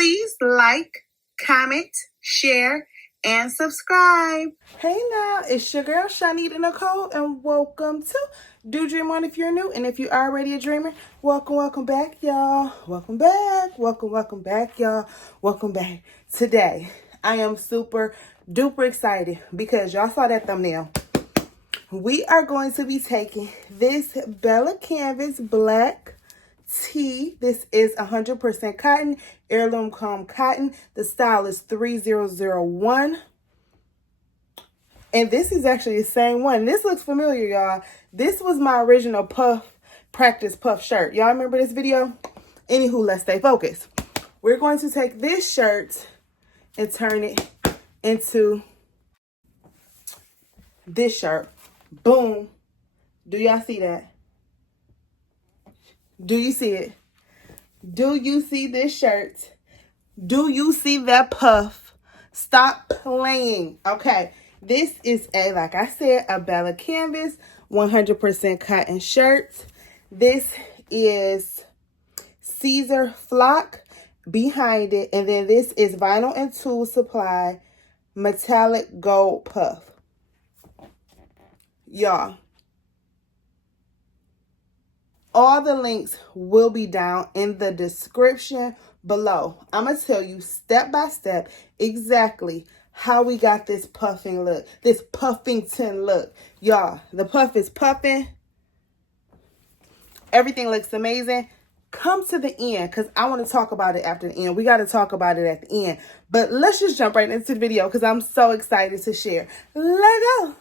Please like, comment, share, and subscribe. Hey now, it's your girl ChonitaNicole, and welcome to Do Dream On if you're new, and if you're already a dreamer, welcome back, y'all. Welcome back, y'all. Welcome back. Today, I am super duper excited because y'all saw that thumbnail. We are going to be taking this BELLACANVAS black tee. This is 100% cotton, heirloom comb cotton. The style is 3001. And this is actually the same one. This looks familiar, y'all. This was my original practice puff shirt. Y'all remember this video? Anywho, let's stay focused. We're going to take this shirt and turn it into this shirt. Boom. Do y'all see that? Do you see it? Do you see this shirt? Do you see that puff? Stop playing. Okay. This is like I said, a BELLACANVAS 100% cotton shirt. This is Siser flock behind it. And then this is Vinyl and Tool Supply metallic gold puff. Y'all, all the links will be down in the description below. I'm going to tell you step by step exactly how we got this puffing look, this Puffington look. Y'all, the puff is puffing. Everything looks amazing. Come to the end because I want to talk about it after the end. We got to talk about it at the end. But let's just jump right into the video because I'm so excited to share. Let's go.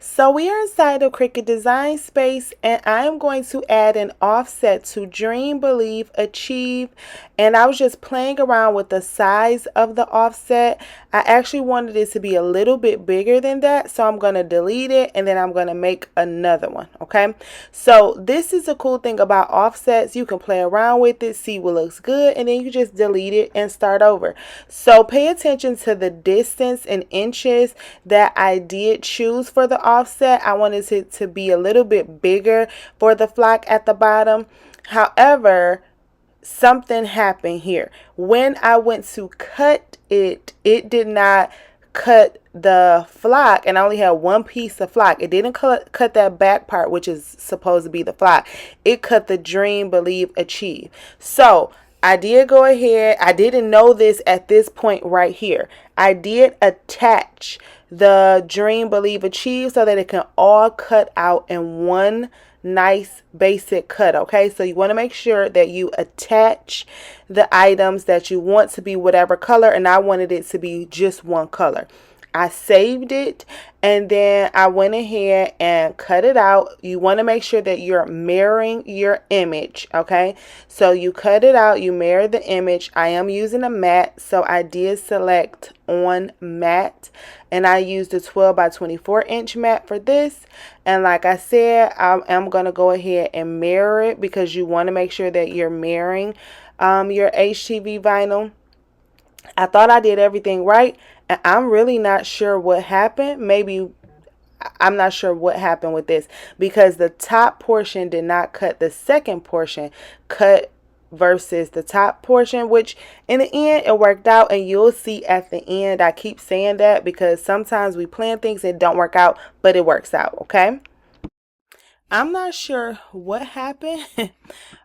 So we are inside of Cricut Design Space, and I'm going to add an offset to Dream, Believe, Achieve. And I was just playing around with the size of the offset. I actually wanted it to be a little bit bigger than that, so I'm going to delete it and then I'm going to make another one. Okay, so this is a cool thing about offsets. You can play around with it, see what looks good, and then you just delete it and start over. So pay attention to the distance in inches that I did choose for the offset. I wanted it to be a little bit bigger for the flock at the bottom. However, something happened here. When I went to cut it, it did not cut the flock, and I only had one piece of flock. It didn't cut that back part, which is supposed to be the flock. It cut the Dream, Believe, Achieve. So I did go ahead. I didn't know this at this point right here. I did attach the Dream, Believe, Achieve so that it can all cut out in one nice basic cut. Okay, so you want to make sure that you attach the items that you want to be whatever color, and I wanted it to be just one color. I saved it and then I went ahead and cut it out. You want to make sure that you're mirroring your image. Okay, so you cut it out, you mirror the image. I am using a matte, so I did select on matte, and I used a 12 by 24 inch mat for this. And like I said, I am going to go ahead and mirror it because you want to make sure that you're mirroring your HTV vinyl. I thought I did everything right, and I'm really not sure what happened. Maybe I'm not sure what happened with this because the top portion did not cut the second portion cut versus the top portion, which in the end it worked out, and you'll see at the end. I keep saying that because sometimes we plan things and it don't work out, but it works out. Okay, I'm not sure what happened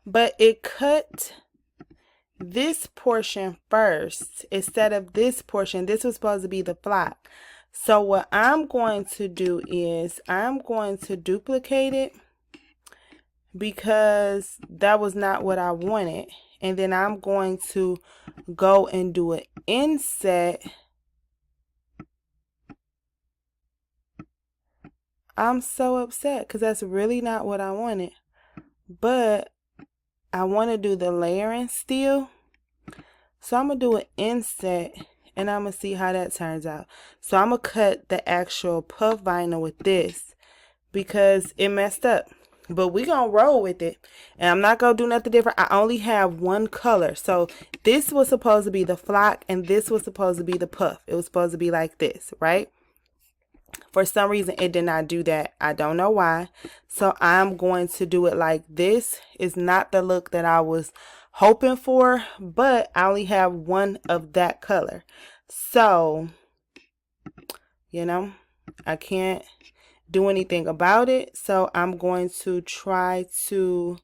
but it cut this portion first instead of this portion. This was supposed to be the flock. So what I'm going to do is I'm going to duplicate it because that was not what I wanted, and then I'm going to go and do an inset. I'm so upset because that's really not what I wanted, but I want to do the layering still. So I'm going to do an inset and I'm going to see how that turns out. So I'm going to cut the actual puff vinyl with this because it messed up. But we're going to roll with it. And I'm not going to do nothing different. I only have one color. So this was supposed to be the flock and this was supposed to be the puff. It was supposed to be like this, right? For some reason, it did not do that. I don't know why. So I'm going to do it like this. It's not the look that I was hoping for, but I only have one of that color. So, you know, I can't do anything about it. So I'm going to try to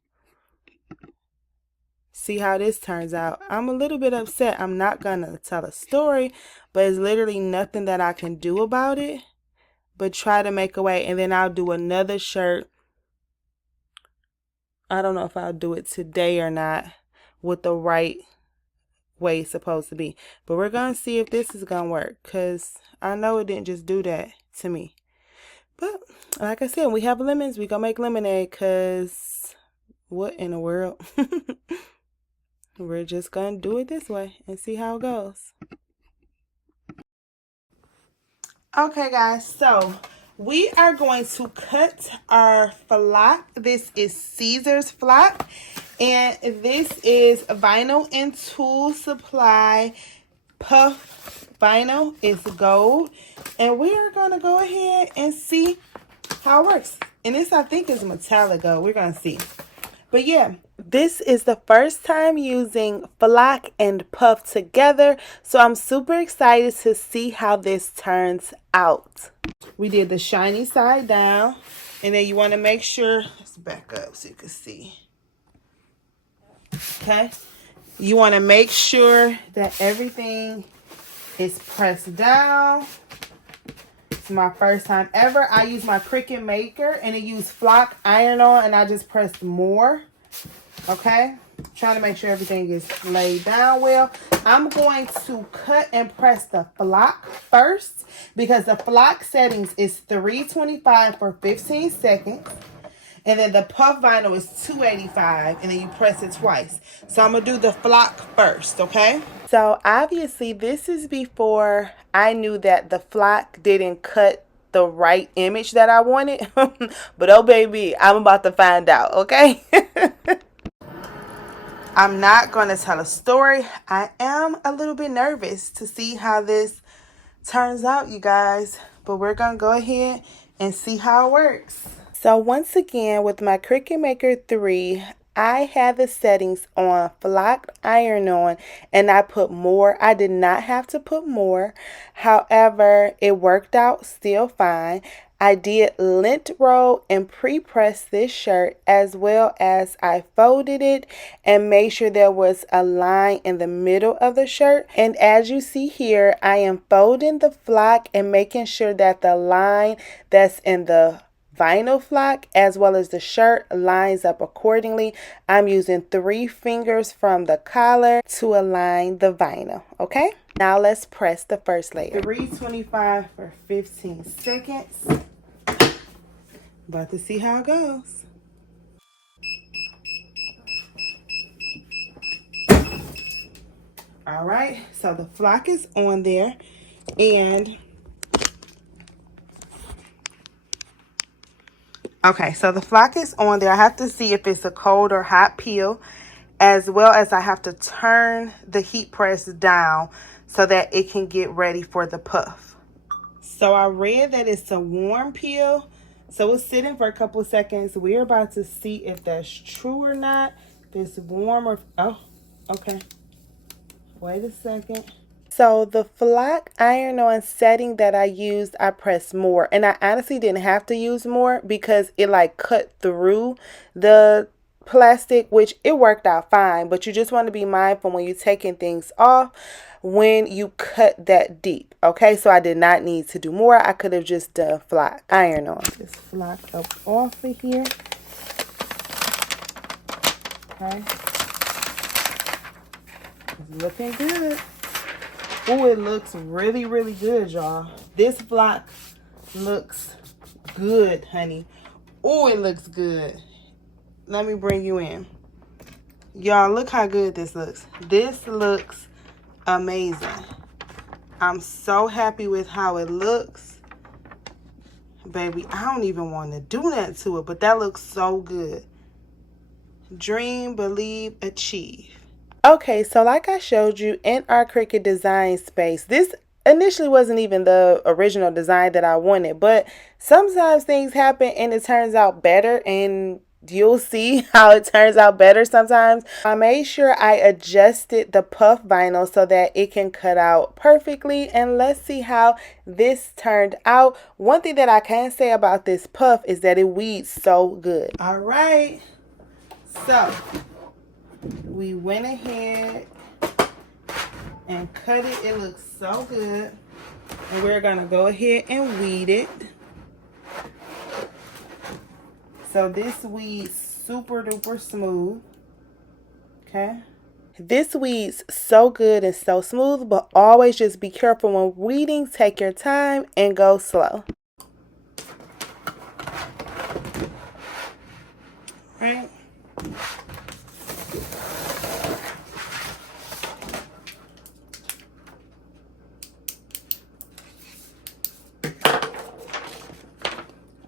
see how this turns out. I'm a little bit upset. I'm not going to tell a story, but it's literally nothing that I can do about it. But try to make a way, and then I'll do another shirt. I don't know if I'll do it today or not with the right way it's supposed to be. But we're going to see if this is going to work, because I know it didn't just do that to me. But like I said, we have lemons. We're going to make lemonade, because what in the world? We're just going to do it this way and see how it goes. Okay, guys, so we are going to cut our flock. This is Siser's flock, and this is Vinyl and Tool Supply Puff Vinyl. It's gold, and we are going to go ahead and see how it works. And this, I think, is metallic gold. We're going to see. But yeah, this is the first time using flock and puff together, so I'm super excited to see how this turns out. We did the shiny side down, and then you want to make sure, let's back up so you can see. Okay, you want to make sure that everything is pressed down. It's my first time ever. I use my Cricut Maker, and it used flock iron-on, and I just pressed more. Okay, trying to make sure everything is laid down well. I'm going to cut and press the flock first, because the flock settings is 325 for 15 seconds. And then the puff vinyl is 285, and then you press it twice. So I'm going to do the flock first, okay? So obviously this is before I knew that the flock didn't cut the right image that I wanted. But oh baby, I'm about to find out, okay? I'm not going to tell a story. I am a little bit nervous to see how this turns out, you guys. But we're going to go ahead and see how it works. So once again, with my Cricut Maker 3, I had the settings on flock iron-on, and I put more. I did not have to put more. However, it worked out still fine. I did lint roll and pre-press this shirt, as well as I folded it and made sure there was a line in the middle of the shirt. And as you see here, I am folding the flock and making sure that the line that's in the vinyl flock as well as the shirt lines up accordingly. I'm using 3 fingers from the collar to align the vinyl. Okay, now let's press the first layer. 325 for 15 seconds. About to see how it goes. All right, so the flock is on there, and okay, so the flock is on there. I have to see if it's a cold or hot peel, as well as I have to turn the heat press down so that it can get ready for the puff. So I read that it's a warm peel, so it's sitting for a couple seconds. We're about to see if that's true or not. If it's warm or, oh, okay. Wait a second. So the flock iron-on setting that I used, I pressed more. And I honestly didn't have to use more because it like cut through the plastic, which it worked out fine. But you just want to be mindful when you're taking things off when you cut that deep. Okay, so I did not need to do more. I could have just done flock iron-on. Just flock up off of here. Okay. It's looking good. Oh, it looks really, really good, y'all. This flock looks good, honey. Oh, it looks good. Let me bring you in. Y'all, look how good this looks. This looks amazing. I'm so happy with how it looks. Baby, I don't even want to do that to it, but that looks so good. Dream, believe, achieve. Okay, so like I showed you in our Cricut design space, this initially wasn't even the original design that I wanted, but sometimes things happen and it turns out better, and you'll see how it turns out better sometimes. I made sure I adjusted the puff vinyl so that it can cut out perfectly, and let's see how this turned out. One thing that I can say about this puff is that it weeds so good. All right, so we went ahead and cut it. It looks so good. And we're gonna go ahead and weed it. So this weeds super duper smooth. Okay. This weeds so good and so smooth, but always just be careful when weeding. Take your time and go slow. Right.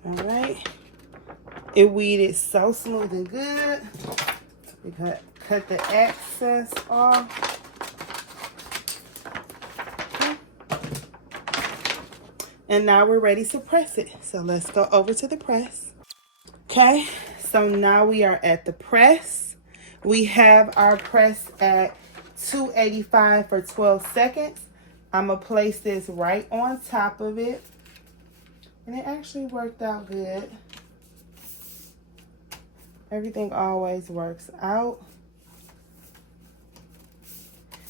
All right. It weeded so smooth and good. We cut the excess off. Okay. And now we're ready to press it. So let's go over to the press. Okay, so now we are at the press. We have our press at 285 for 12 seconds. I'm gonna place this right on top of it. And it actually worked out good. Everything always works out.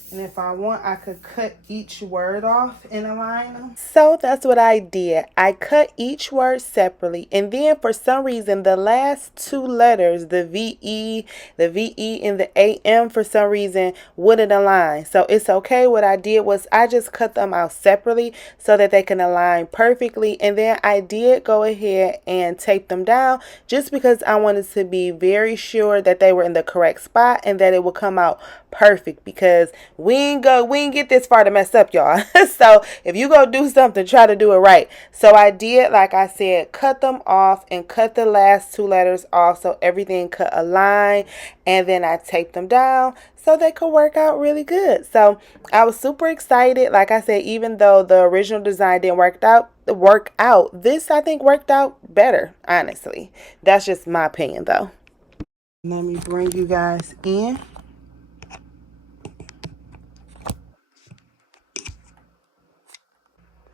And if I want, I could cut each word off and align them. So that's what I did. I cut each word separately. And then for some reason, the last two letters, the VE and the AM, for some reason, wouldn't align. So it's okay. What I did was I just cut them out separately so that they can align perfectly. And then I did go ahead and tape them down just because I wanted to be very sure that they were in the correct spot and that it would come out perfect, because we ain't get this far to mess up, y'all. So if you go do something, try to do it right. So I did, like I said, cut them off and cut the last two letters off so everything could align, and then I taped them down so they could work out really good. So I was super excited. Like I said, even though the original design didn't work out, this I think worked out better, honestly. That's just my opinion though. Let me bring you guys in.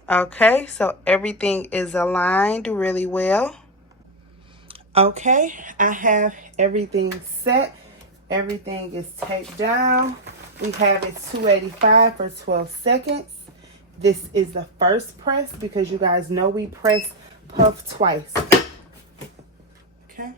Okay, so everything is aligned really well. Okay, I have everything set. Everything is taped down. We have it 285 for 12 seconds. This is the first press because you guys know we press puff twice. Okay.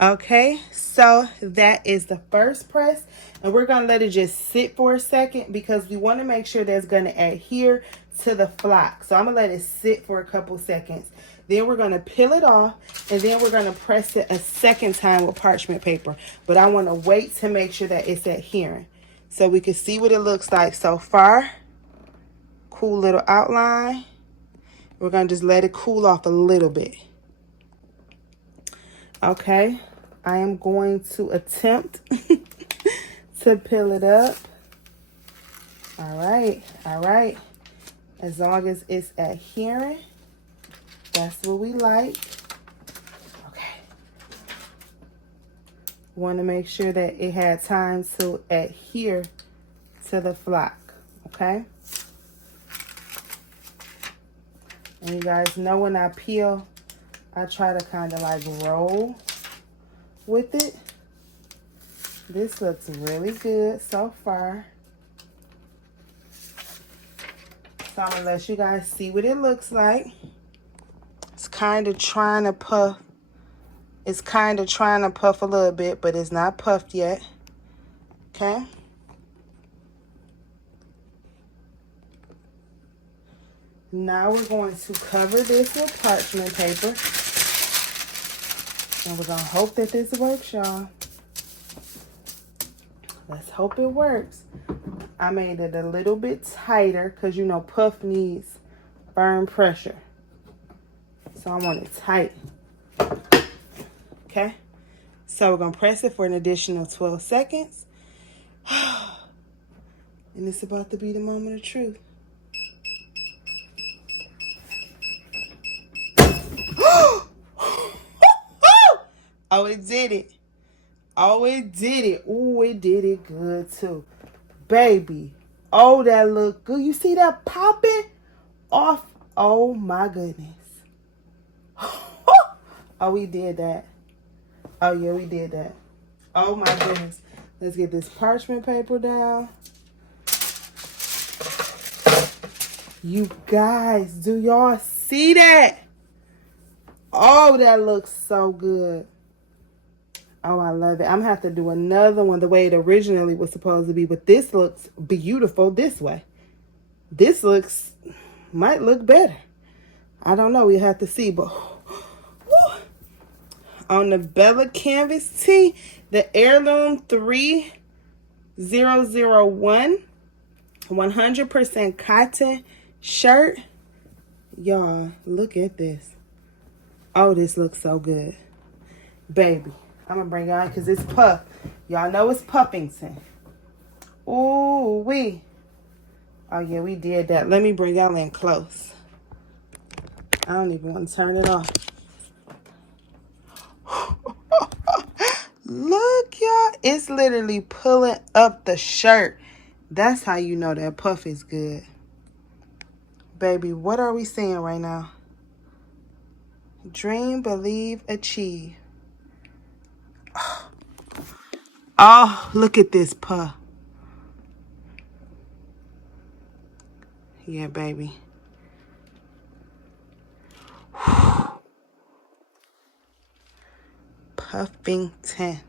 Okay, so that is the first press, and we're going to let it just sit for a second because we want to make sure that's going to adhere to the flock. So I'm going to let it sit for a couple seconds. Then we're going to peel it off, and then we're going to press it a second time with parchment paper. But I want to wait to make sure that it's adhering so we can see what it looks like so far. Cool little outline. We're going to just let it cool off a little bit. Okay, I am going to attempt to peel it up. All right. As long as it's adhering, that's what we like. Okay. Want to make sure that it had time to adhere to the flock, okay? And you guys know when I peel, I try to kind of like roll with it. This looks really good so far. So I'm gonna let you guys see what it looks like. It's kind of trying to puff. It's kind of trying to puff a little bit, but it's not puffed yet. Okay. Now we're going to cover this with parchment paper. And we're going to hope that this works, y'all. Let's hope it works. I made it a little bit tighter because, you know, puff needs firm pressure. So I want it tight. Okay. So we're going to press it for an additional 12 seconds. And it's about to be the moment of truth. Oh, it did it. Oh, it did it. Oh, it did it good too. Baby. Oh, that look good. You see that popping off? Oh, my goodness. Oh, we did that. Oh, yeah, we did that. Oh, my goodness. Let's get this parchment paper down. You guys, do y'all see that? Oh, that looks so good. Oh, I love it. I'm going to have to do another one the way it originally was supposed to be. But this looks beautiful this way. This might look better. I don't know. We have to see. But whew, on the BELLACANVAS tee, the Airlume 3001 100% cotton shirt. Y'all, look at this. Oh, this looks so good. Baby, I'm going to bring it on because it's puff. Y'all know it's Puffington. Ooh, wee. Oh, yeah, we did that. Let me bring y'all in close. I don't even want to turn it off. Look, y'all. It's literally pulling up the shirt. That's how you know that puff is good. Baby, what are we seeing right now? Dream, believe, achieve. Oh, look at this puff. Yeah, baby. Puffington.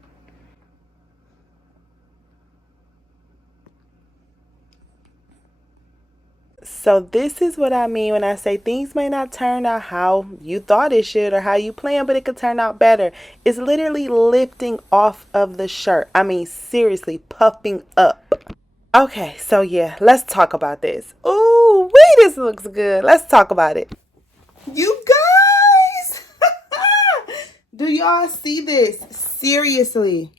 So this is what I mean when I say things may not turn out how you thought it should or how you planned, but it could turn out better. It's literally lifting off of the shirt. I mean, seriously, puffing up. Okay, so yeah, let's talk about this. Ooh, wait, this looks good. Let's talk about it. You guys! Do y'all see this? Seriously.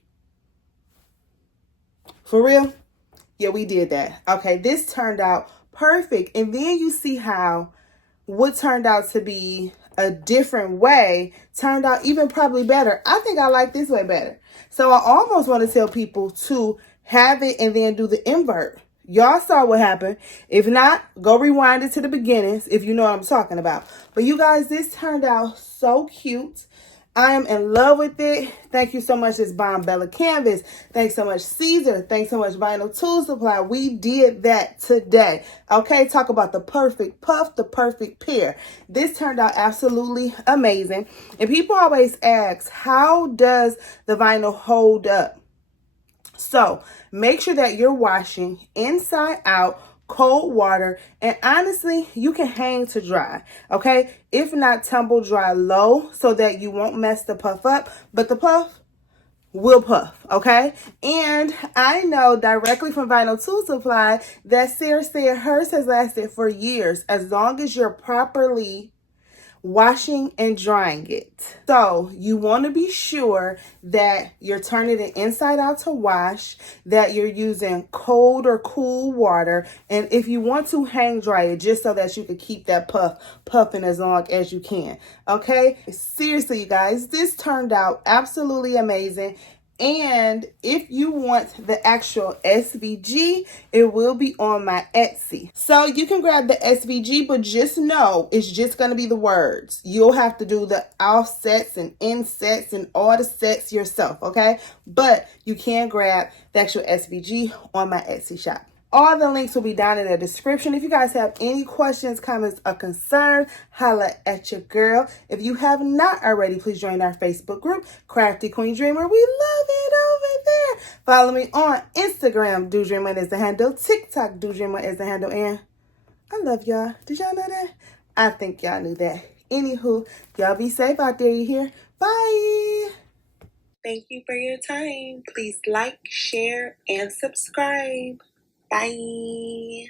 For real? Yeah, we did that. Okay, this turned out perfect. And then you see how what turned out to be a different way turned out even probably better. I think I like this way better. So I almost want to tell people to have it and then do the invert. Y'all saw what happened. If not, go rewind it to the beginnings if you know what I'm talking about. But you guys, this turned out so cute. I am in love with it. Thank you so much, it's Bomb BELLACANVAS. Thanks so much, Siser. Thanks so much, Vinyl Tool Supply. We did that today. Okay, talk about the perfect puff, the perfect pair. This turned out absolutely amazing. And people always ask, how does the vinyl hold up? So make sure that you're washing inside out, cold water, and honestly, you can hang to dry, okay? If not, tumble dry low so that you won't mess the puff up, but the puff will puff, okay? And I know directly from Vinyl Tool Supply that Sarah said hers has lasted for years as long as you're properly washing and drying it. So you want to be sure that you're turning it inside out to wash, that you're using cold or cool water, and if you want to hang dry it just so that you can keep that puff puffing as long as you can. Okay, seriously, you guys, this turned out absolutely amazing. And if you want the actual SVG, it will be on my Etsy. So you can grab the SVG, but just know it's just going to be the words. You'll have to do the offsets and insets and all the sets yourself, okay? But you can grab the actual SVG on my Etsy shop. All the links will be down in the description. If you guys have any questions, comments, or concerns, holla at your girl. If you have not already, please join our Facebook group, Crafty Queen Dreamer. We love it over there. Follow me on Instagram, Dreamon is the handle. TikTok, Dreamon is the handle. And I love y'all. Did y'all know that? I think y'all knew that. Anywho, y'all be safe out there, you hear? Bye. Thank you for your time. Please like, share, and subscribe. Bye.